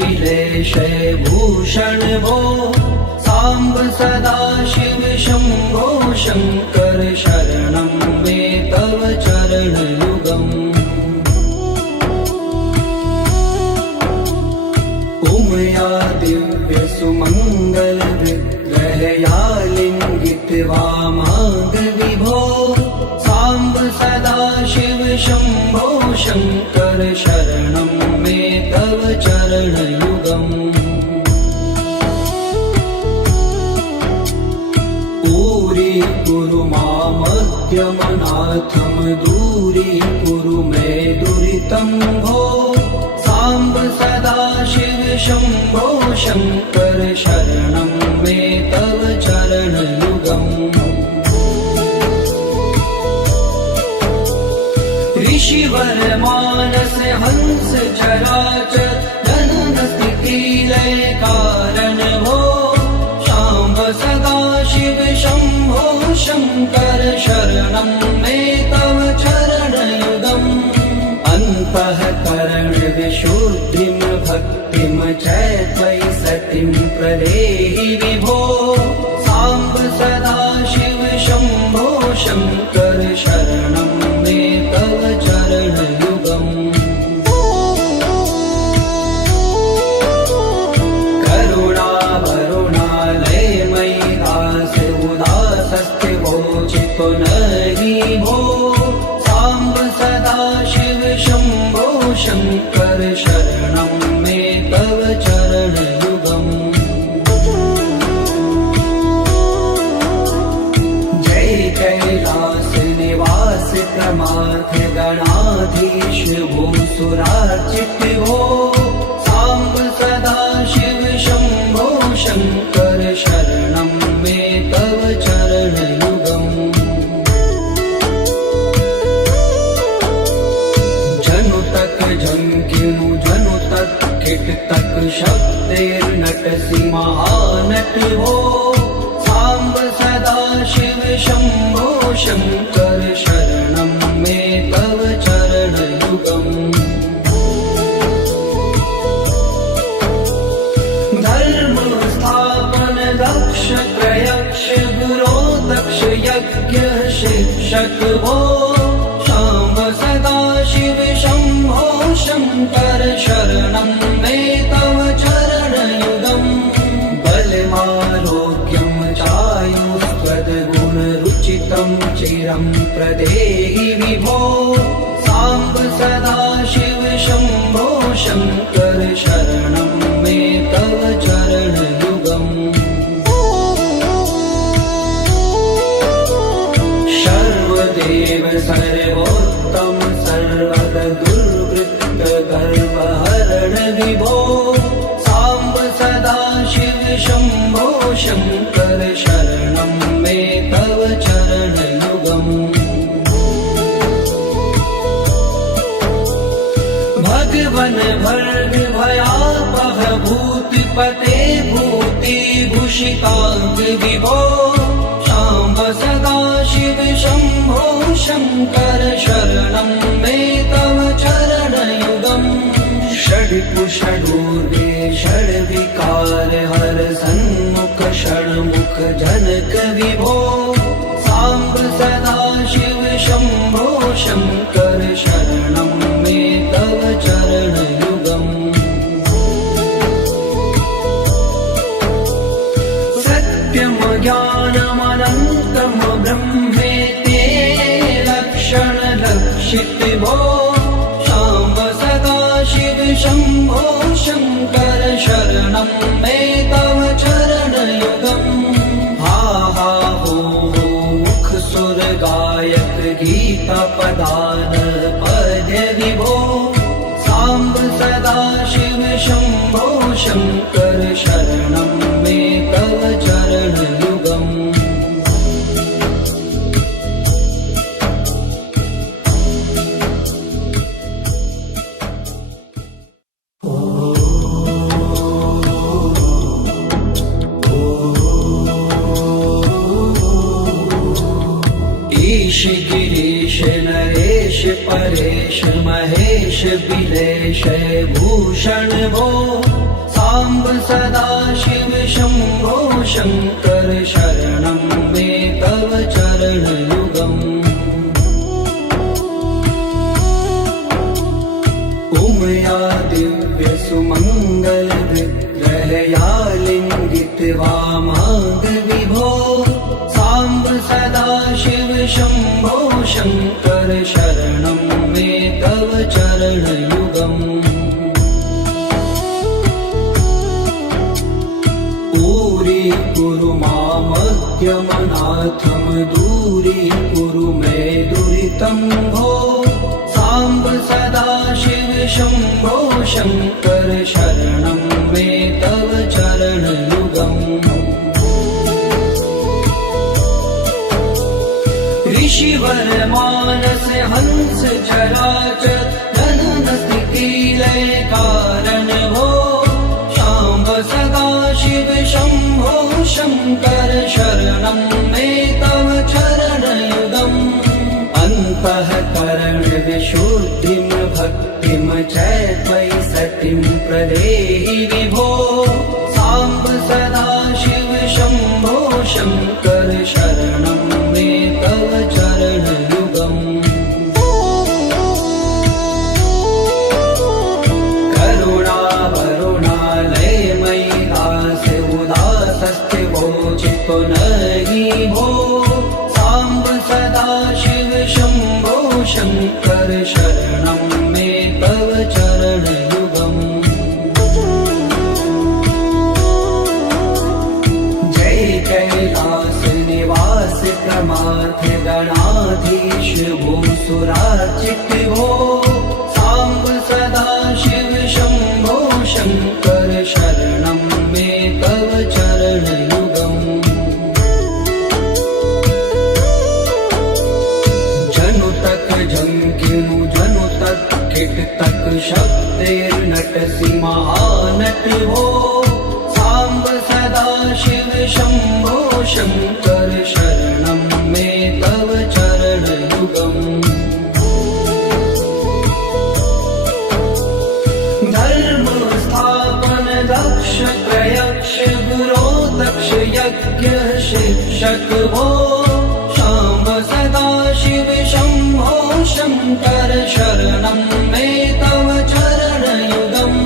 विलेशय भूषण भो साम्ब सदाशिव शम्भो शङ्कर शरणं मे तव चरणयुगम् उमया दिव्य सुमङ्गल विग्रहया लिङ्गित वामाङ्ग विभो साम्ब सदाशिव शम्भो शङ्कर शरणं मे तव चरणयुगम् दूरी मामद्यमनाथं दूरीकुरु मे दुरितं भो साम्ब सदाशिव शम्भो शङ्कर शरणं मे तव चरणयुगम् ऋषिवर मानस हंस चराचर जनन स्थिति लय कारण भो शाम्ब सदाशिव शम्भो शङ्कर शरणं मे तव चरणयुगम् अन्तःकरण विशुद्धिं भक्तिं चैत्वयि सतिं प्रदेहि विभो साम्ब सदाशिव शम्भो शङ्कर शरणं मे तव चरणयुगम् नहि भो साम्ब सदाशिव शम्भो शङ्कर शरणं मे तव चरणयुगम् जय कैलास निवास प्रमाथ गणाधीश भूसुरार्चित भो साम्ब सदाशिव शम्भो शङ्कर शरणं मे तव चरणयुगम् झंकिनु जनु तक किट तक शब्देर्नटसि महानट हो साम्ब सदाशिव शम्भो शङ्कर शरणं मे तव चरणयुगम् धर्म स्थापन दक्ष प्रयक्ष गुरो दक्ष यज्ञ शिक्षक भो शाम्ब सदाशिव शम्भो शङ्कर शरणं मे तव चरणयुगम् बलमारोग्यं चायुस्त्वद्गुणरुचितं चिरं प्रदेहि विभो साम्ब सदाशिव शम्भो शङ्कर शरणं मे तव चरणयुगम् सर्वदेव सर्वोत्तम सर्वद दुर्वृत्त गर्वहरण विभो साम्ब सदाशिव शम्भो शङ्कर शरणं मे तव चरणयुगम् भगवन भर्ग भयापह भूतिपते भूतिभूषिताङ्ग विभो साम्ब सदाशिव शम्भो शङ्कर शरणं मे तव चरणयुगम् षड्कुषडूर्वे षड्विकार हर सन्मुख षण्मुख जनक विभो साम्ब सदाशिव शम्भो शङ्कर शरणं मे तव चरणयुगम् सत्यं ज्ञानमनन्तं ब्रह्मेते लक्षण लक्षित भो शाम्ब सदाशिव शम्भो शङ्कर शरणं मे तव चरणयुगम् हा हा हो मुख सुर गायक गीता पदान पद्य विभो साम्ब सदाशिव शम्भो शङ्कर शरणं मे तव चरणयुगम् ईश गिरीश नरेश परेश महेश विलेशय भूषण भो सदा शिव शंभो शंकर शरणं मे तव चरणयुगम् उमया दिव्य सुमंगल विग्रहया लिंगित वामांग विभो सांब सदा शिव शंभो शंकर शरणं मे तव चरणयुगम् कुरु मामद्यमनाथं दूरीकुरु मे दुरितं भो सांब सदा शिव शंभो शंकर शरणं मे तव चरणयुगम् ऋषिवर मानस हंस चराचर जनन स्थिति लय कारण भो सांब सदा शिव शंभो शंकर शरणं मे तव चरणयुगम् अन्तःकरण विशुद्धिं भक्तिं च त्वयि सतिं प्रदेहि विभो सांब सदा शिव शंभो शंकर शरणं मे तव चरणयुगम् चित्तो नहि भो सांब सदा शिव शंभो शंकर शरणं मे तव चरणयुगम् जय कैलास निवास प्रमाथ गणाधीश भूसुरार्चित भो सांब सदा शिव शंभो शंकर शरणं मे तव चरणयुगम् झंकिनु जनु तक किट तक शब्देर्नटसि महानट भो सांब सदा शिव शंभो शंकर शरणं मे तव चरणयुगम् धर्म स्थापन दक्ष प्रयक्ष गुरो दक्ष यज्ञ शिक्षक भो सांब सदा शिव शंभो शंकर शरणं मे तव चरणयुगम्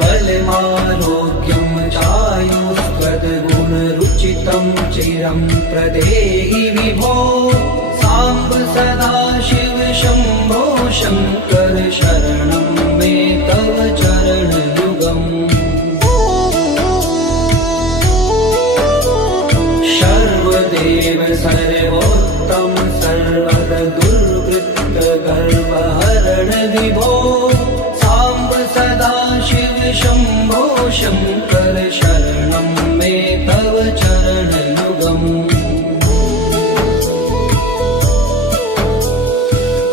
बलमारोग्यं चायुष्पदगुणरुचितं चिरं प्रदेहि विभो सांब सदा शिव शंभो शंकर शरणं मे तव चरणयुगम् सर्वदेव सर्वोत्तम सर्वद दुर्वृत्त गर्वहरण विभो सांब सदा शिव शंभो शंकर शरणं मे तव चरणयुगम्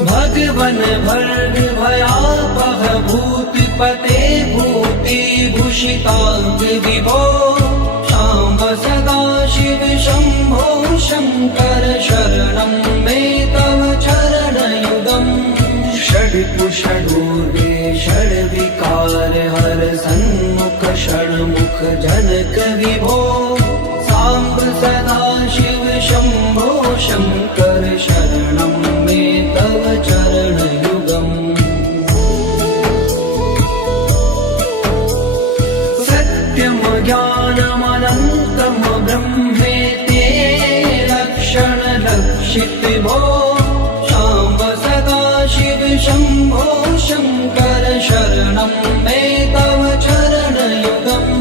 भगवन भर्ग भयापह भूतिपते भूतिभूषितांग विभो सांब सदा शिव शंभो शंकर शरणं मे तव चरणयुगम् षड्कुषडूर्गे षड्विकार हर सन्मुख षण्मुख जनक विभो सांब सदा शिव शंभो शंकर शरणं मे तव चरणयुगम् सत्यं ज्ञानमनन्तं ब्रह्मेते लक्षणलक्षित भो सांब सदा शिव शंभो शंकर शरणं मे तव चरणयुगम्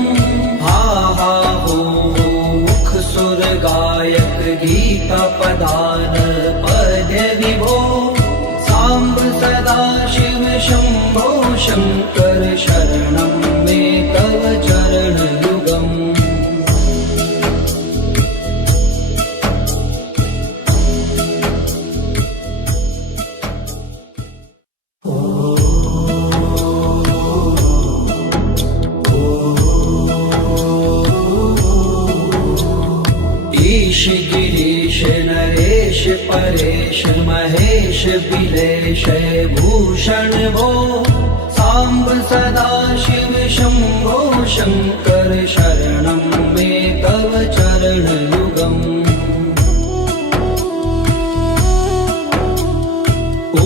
हा हा हो मुख सुर गायक गीता पदान पद विभो सांब सदा शिव शंभो शंकर शरणं मे तव चरणयुगम् ईश गिरीश नरेश परेश महेश बिलेश भूषण भो साम्ब सदाशिव शम्भो शङ्कर शरणं मे तव चरणयुगम्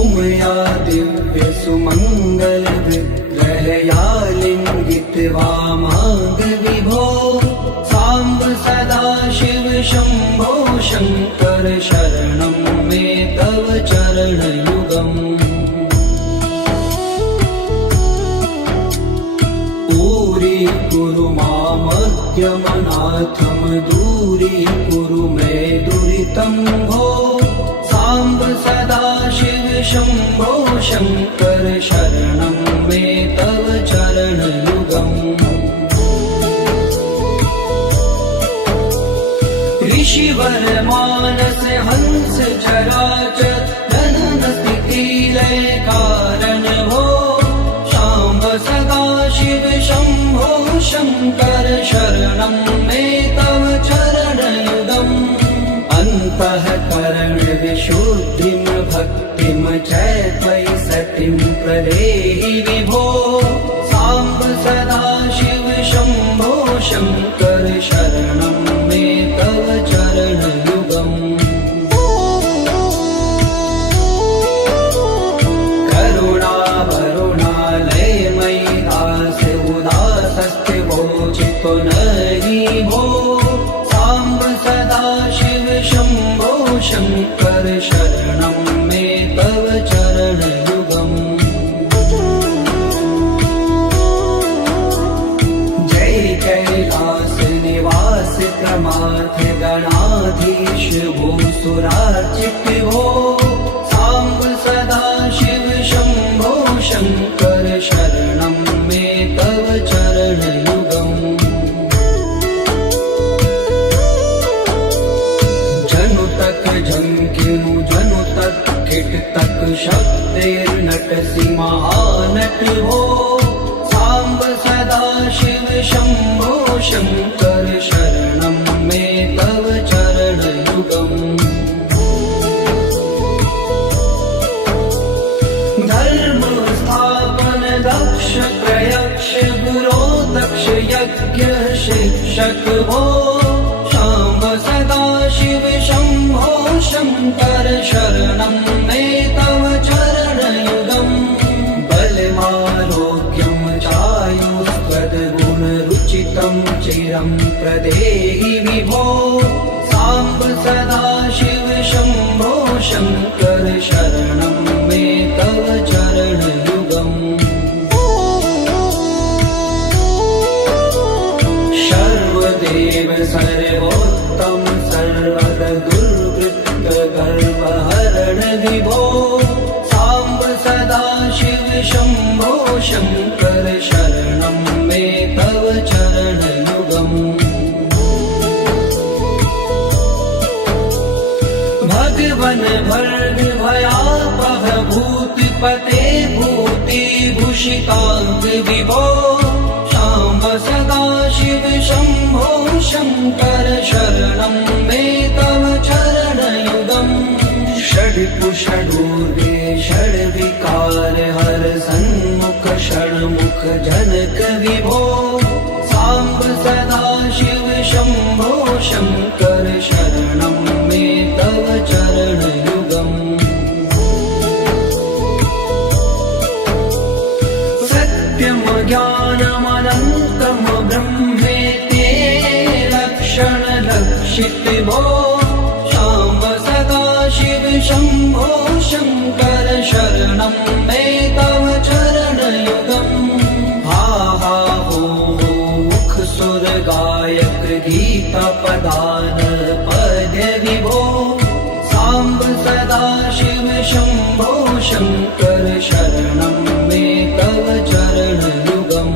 उमया दिव्य सुमङ्गल विग्रहया लिङ्गित वामाङ्ग विभो साम्ब सदाशिव शम्भो शङ्कर शरणं मे तव चरणयुगम् कुरु मामद्यमनाथं दूरीकुरु मे दुरितं भो साम्ब सदाशिव शम्भो शङ्कर शरणं मे तव चरणयुगम् ऋषिवर मानस हंस चराचर जनन स्थिति लय कारण भो शाम्ब सदाशिव शम्भो शङ्कर शरणं मे तव चरणयुगम् अन्तःकरण विशुद्धिं भक्तिं च त्वयि सतिं प्रदेहि विभो साम्ब सदाशिव शम्भो शङ्कर शरणं मे तव चरणयुगम् नहि भो साम्ब सदाशिव शम्भो शङ्कर शरणं मे तव चरणयुगम् जय कैलास निवास प्रमाथ गणाधीश भूसुरार्चित भो साम्ब सदाशिव शम्भो शङ्कर शरणं मे तव चरणयुगम् झंकिनु जनु तक खिट तक शब्देर्नट महानट हो साम्ब सदाशिव शम्भो शङ्कर शरणं मे तव चरणयुगम् धर्म स्थापन दक्ष प्रयक्ष गुरो दक्ष यज्ञ शिक्षक हो शाम्ब सदाशिव शम्भो शङ्कर शरणं मे तव चरणयुगम् बलमारोग्यं चायुस्त्वद्गुणरुचितं चिरं प्रदेहि विभो साम्ब सदाशिव शम्भो शङ्कर शरणं मे तव चरणयुगम् सर्वदेव सर्वोत्तम सर्वद दुर्वृत्त गर्वहरण विभो साम्ब सदाशिव शम्भो शङ्कर शरणं मे तव चरणयुगम् भगवन् भर्ग भयापह भूतिपते भूतिभूषिताङ्ग विभो साम्ब सदाशिव शम्भो शङ्कर शरणं मे तव चरणयुगम् षड्कुषडूर्गे षड्विकार हर सन्मुख षण्मुख जनक विभो साम्ब सदाशिव शम्भो शङ्कर शरणं मे तव चरणयुगम् सत्यं ज्ञानमनन्तं ब्रह्मेते लक्षणलक्षित भो शाम्ब सदाशिव शम्भो शङ्कर शरणं मे तव चरणयुगम् हा हा हो मुख सुर गायक गीता पदान पद्य विभो साम्ब सदाशिव शम्भो शङ्कर शरणं मे तव चरणयुगम्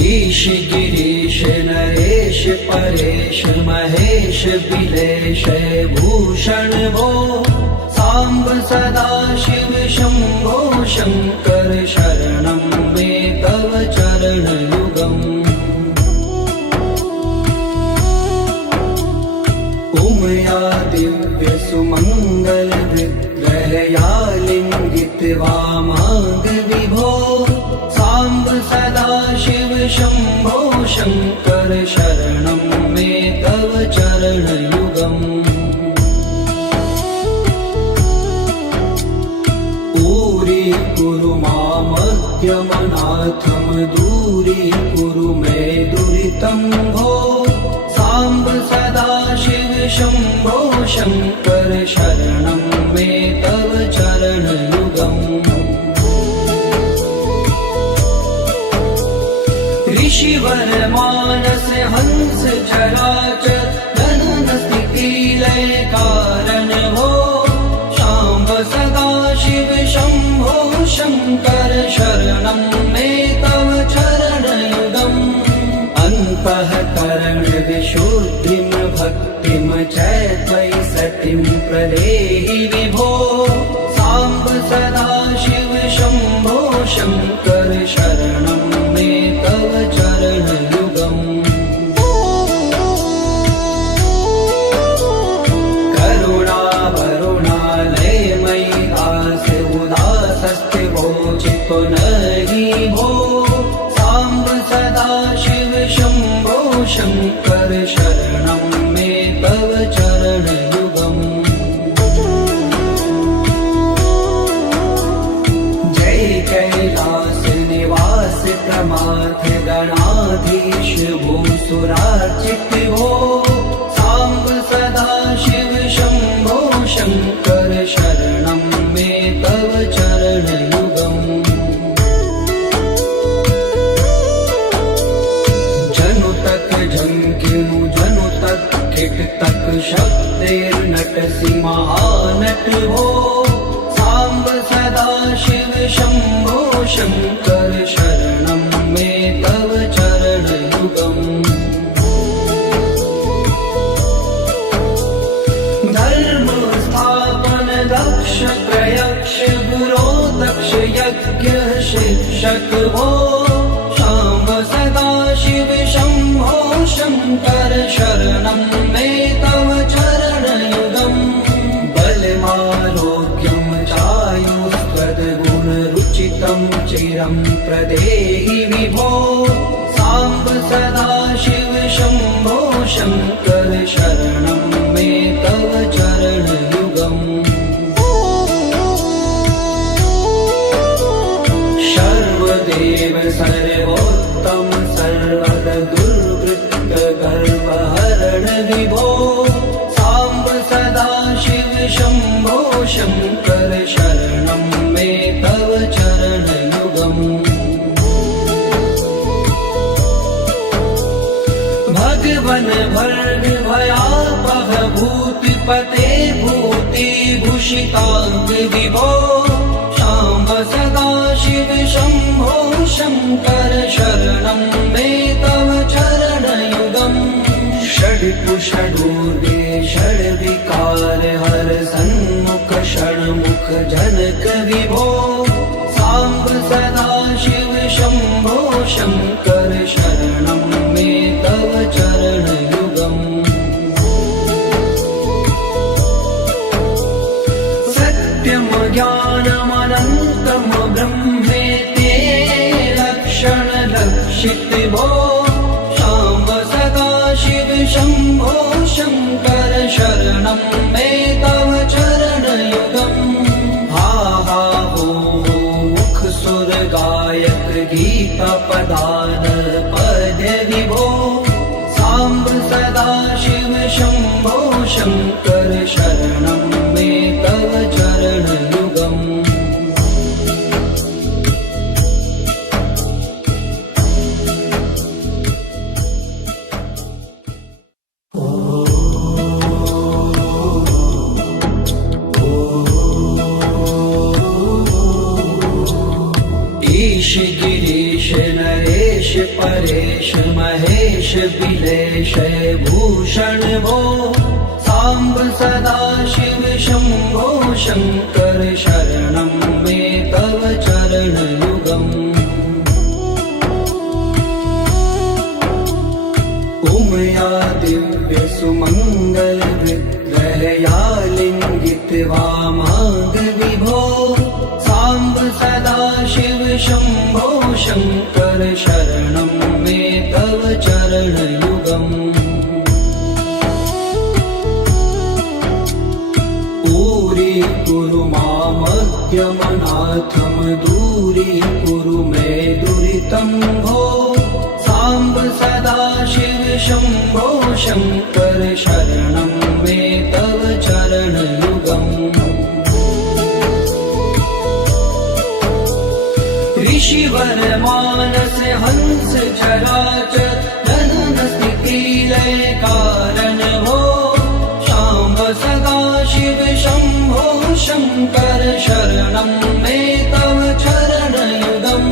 ईश गिरीश नरेश परेश महेश बिलेश भूषण भो साम्ब सदाशिव शम्भो शङ्कर शरणं मे तव चरणयुगम् उमया दिव्य सुमङ्गल विग्रहया लिङ्गित वामाङ्ग विभो साम्ब सदाशिव शम्भो शङ्कर शरणं मे तव चरणयुगम् कुरु मामद्यमनाथं दूरीकुरु मे दुरितं भो साम्ब सदाशिव शम्भो शङ्कर शरणं मे तव चरणयुगम् ऋषिवर मानस हंस चराचर जनन स्थिति लय कारण हो शाम्ब सदाशिव शम्भो शङ्कर शरणं मे तव चरणयुगम् अन्तःकरण विशुद्धिं भक्तिं च त्वयि सतिं प्रदेहि विभो साम्ब सदाशिव शम्भो शङ्कर शरणं मे तव चरणयुगम् नहि भो साम्ब सदाशिव शम्भो शङ्कर शरणं मे तव चरणयुगम् जय कैलास निवास प्रमाथ गणाधीश भूसुरार्चित भो साम्ब सदाशिव शम्भो शङ्कर शरणं मे तव चरणयुगम् तक शब्दैर्नटसि महानट हो साम्ब सदाशिव शम्भो शङ्कर शरणं मे तव चरणयुगम् धर्म स्थापन दक्ष प्रयक्ष गुरो दक्ष यज्ञ शिक्षक हो साम्ब सदाशिव शम्भो शङ्कर शरणं मे तव चरणयुगम् बलमारोग्यं चायुस्त्वद्गुणरुचितं चिरं प्रदेहि विभो साम्ब सदाशिव शम्भो शङ्कर शरणं मे तव चरणयुगम् सर्वदेव सर्वोत्तम सर्वद दुर्वृत्त गर्वहरण विभो साम्ब सदाशिव शम्भो शङ्कर शरणं मे तव चरणयुगम् भगवन् भर्ग भयापह भूतिपते भूतिभूषिताङ्ग विभो साम्ब सदाशिव शम्भो शङ्कर शरणं मे तव चरणयुगम् षड्कुषडूर्गे षड्विकार हर सन्मुख षण्मुख जनक विभो साम्ब सदाशिव शम्भो शङ्कर शरणं मे तव चरणयुगम् सत्यं ज्ञानमनन्तं ब्रह्मेते लक्षणलक्षित भो साम्ब सदाशिव शम्भो शङ्कर शरणं मे तव चरणयुगम् हा हा हो मुख सुर गायक गीता पदान पद्य विभो साम्ब सदाशिव शम्भो शङ्कर शरणं मे तव चरणयुगम् ईश गिरीश नरेश परेश महेश बिलेश भूषण भो साम्ब सदा शिव शम्भो शङ्कर शरणं मे तव चरणयुगम् उमया दिव्य सुमङ्गल विग्रहया लिङ्गित्वा माग विभो साम्ब सदा शिव शम्भो शङ्कर शरणं मे तव चरणयुगम् दूरीकुरु मामद्यमनाथं दूरीकुरु मे दुरितं भो साम्ब सदा शिव शम्भो शङ्कर शरणं मे तव चरणयुगम् ऋषिवर मानस हंस चराचर जनन स्थिति लय कारण हो शाम्ब सदा शिव शम्भो शङ्कर शरणं मे तव चरणयुगम्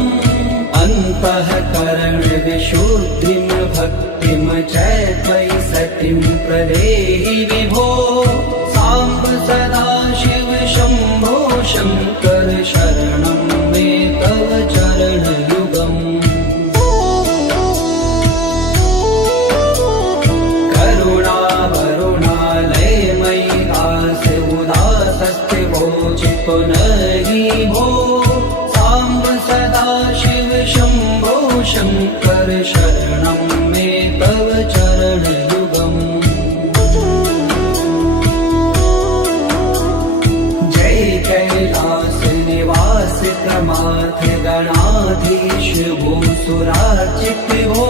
अन्तःकरण विशुद्धिं भक्तिं च सतिं प्रदेहि विभो साम्ब सदा शिव शम्भो शङ्कर शरणं मे तव चरणयुगम् पुनरि भो साम्ब सदा शिव शम्भो शङ्कर शरणं मे तव चरणयुगम् जय कैलास निवास प्रमाथ गणाधीश भूसुरार्चित भो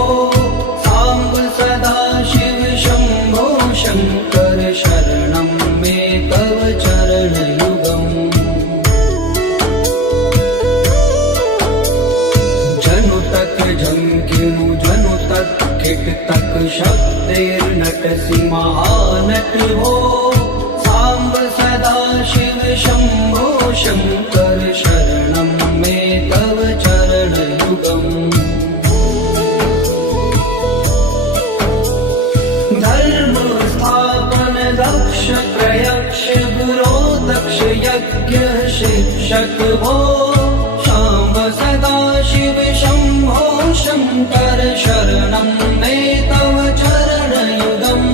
साम्ब सदा शिव शम्भो शङ्कर शरणं मे तव चरणयुगम् जनु तक किट तक शब्दैर्नटसि महानट भो साम्ब सदा शिव शम्भो शङ्कर शरणं मे तव चरणयुगम् धर्म स्थापन दक्ष प्रयक्ष गुरो दक्ष यज्ञ शिक्षक भो शाम्ब सदा शिव शम्भो शङ्कर शरणं मे तव चरणयुगम्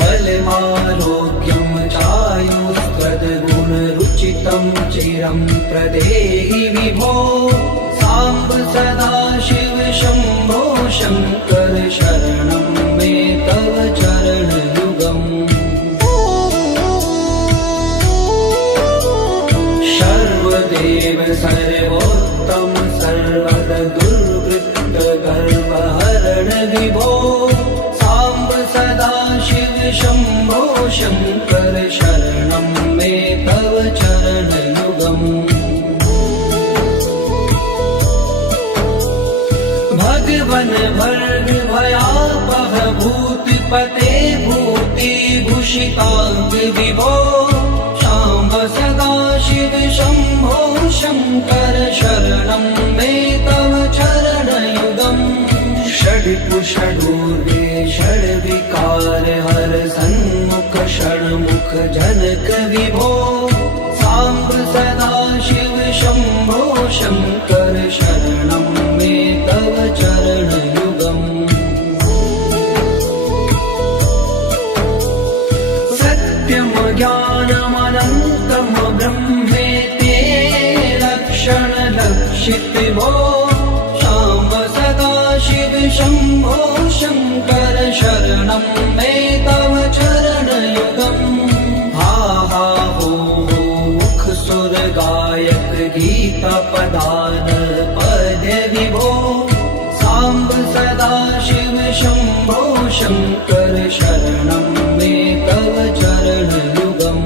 बलमारोग्यं चायुस्तद्गुणरुचितं चिरं प्रदेहि विभो साम्ब सदा शिव शम्भो शङ्कर शरणं मे तव चरणयुगम् सर्वदेव सर्वोत्तम सर्वद दुर्वृत्त गर्वहरण विभो साम्ब सदा शिव शम्भो शङ्कर शरणं मे तव चरणयुगम् भगवन् भर्ग भयापह भूतिपते भूतिभूषिताङ्ग विभो शाम्ब सदा शिव शम्भो शङ्कर शरणं मे तव चरणयुगम् षड्कुषडूर्वे षड्विकार हर सन्मुख षण्मुख जनक विभो साम्ब सदा शिव शम्भो शङ्कर शरणं मे तव चरणयुगम् सत्यं ज्ञानमनन्तं ब्रह्मेते लक्षणलक्षित भो शाम्ब सदा शिव शम्भो शङ्कर शरणं मे तव चरणयुगम् हा हा हो मुख सुर गायक गीता पदान पद विभो साम्ब सदा शिव शम्भो शङ्कर शरणं मे तव चरणयुगम्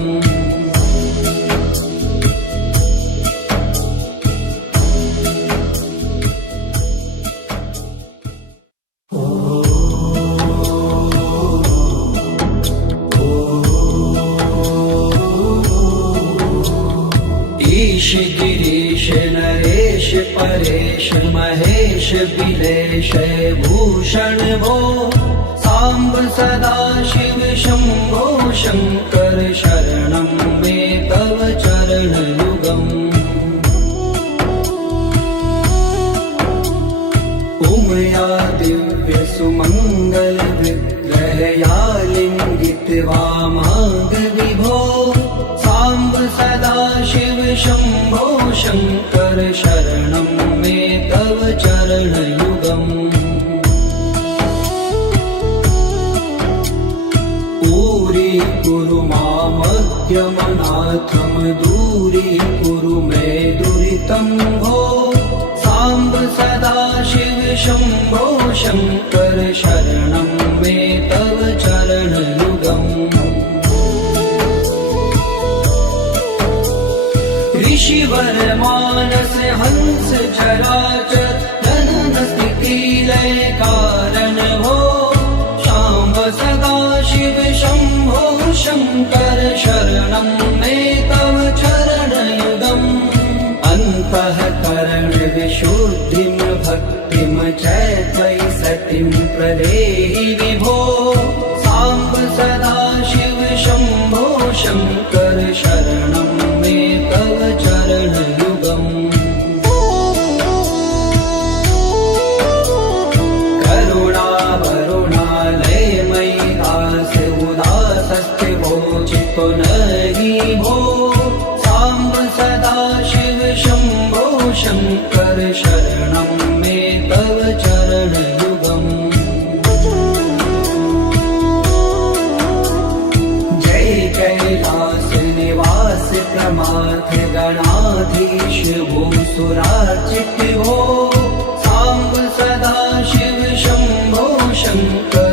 ईश गिरीश नरेश परेश महेश बिलेश भूषण भो साम्ब सदा शिव शम्भो शङ्कर शरणं मे तव चरणयुगम् उमया दिव्यसुमङ्गलविग्रहया लिङ्गित्वा मागविभो साम्ब सदाशिव शम्भो शङ्कर शरणं मे तव चरणयुगम् दूरीकुरु मामज्ञमनाथं दूरीकुरु मे दुरितं भो साम्ब सदाशिव शम्भो शङ्कर शरणं मे तव चरणयुगम् ऋषिवर मानस हंस चराचर जनन स्थिति लय कारण भो शाम्ब सदाशिव शम्भो शङ्कर शरणं मे तव चरणयुगम् अन्तःकरण विशुद्धिं भक्तिं च त्वयि सतिं प्रदेहि विभो साम्ब सदाशिव शम्भो शङ्कर शरणं मे तव चरणयुगम् करुणावरुणालयमयि दास उदासस्थिवो चित्तो नहि भो साम्ब सदाशिव शम्भो शङ्कर शरणं मे तव चरणयुगम् जय कैलास निवास प्रमाथ गणाधीश भूसुरार्चित भो साम्ब सदाशिव शम्भो शङ्कर